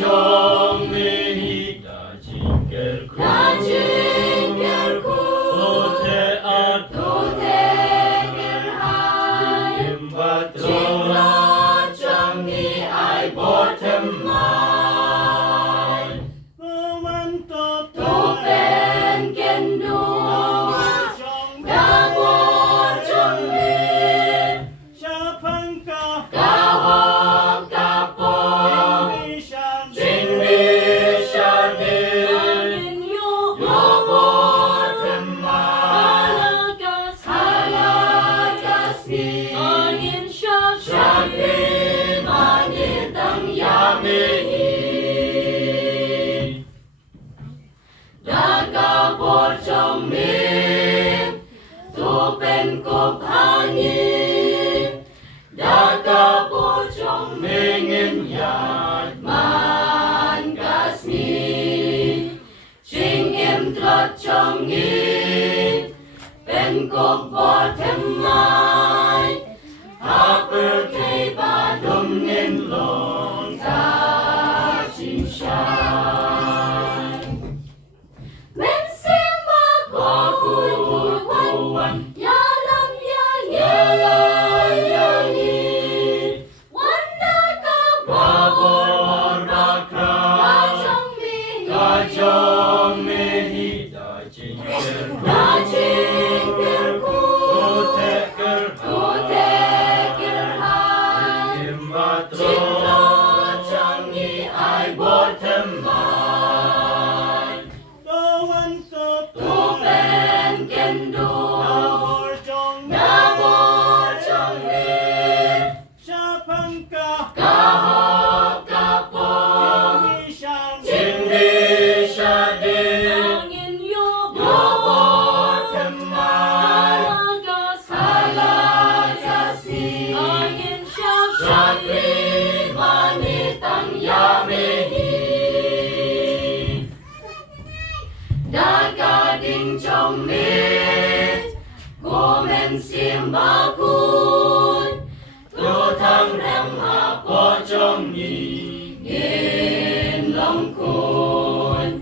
trong mi đã chính kết Tô thể kêu hai Im và chính nó chẳng nghĩ ai bỏ thêm mai Tô bên kênh đua đã bỏ trong mi Cả họ cả bỏ Chính mi xa đi Yo bỏ thêm mai Halakas mi Shakri mani tang yami Đã bỏ trong mi Tu bên cục hangin Đã bỏ trong mi ngin yat man kasmi Chính im trot trong ngin Bên cục bỏ thêm mai Happer kay ba dum ngin long ta chính shai Men simba có kuwan Ya lam ya ni Wanda ka ba Ka trong mi Da chính kir ku Tô thể kir hai Chính nó chẳng nghĩ ai bỏ thêm mai Tô bên kênh đua đã bỏ trong mi Cả họ cả bỏ Chính mi xa đi Yo bỏ thêm mai Halakasi Shakri mani tang yami Đã định trong mi Cô men xiêm ba kun Tô thang rem hạ bỏ trong nghìn lòng kun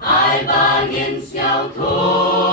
Ai ba nghìn xeo thu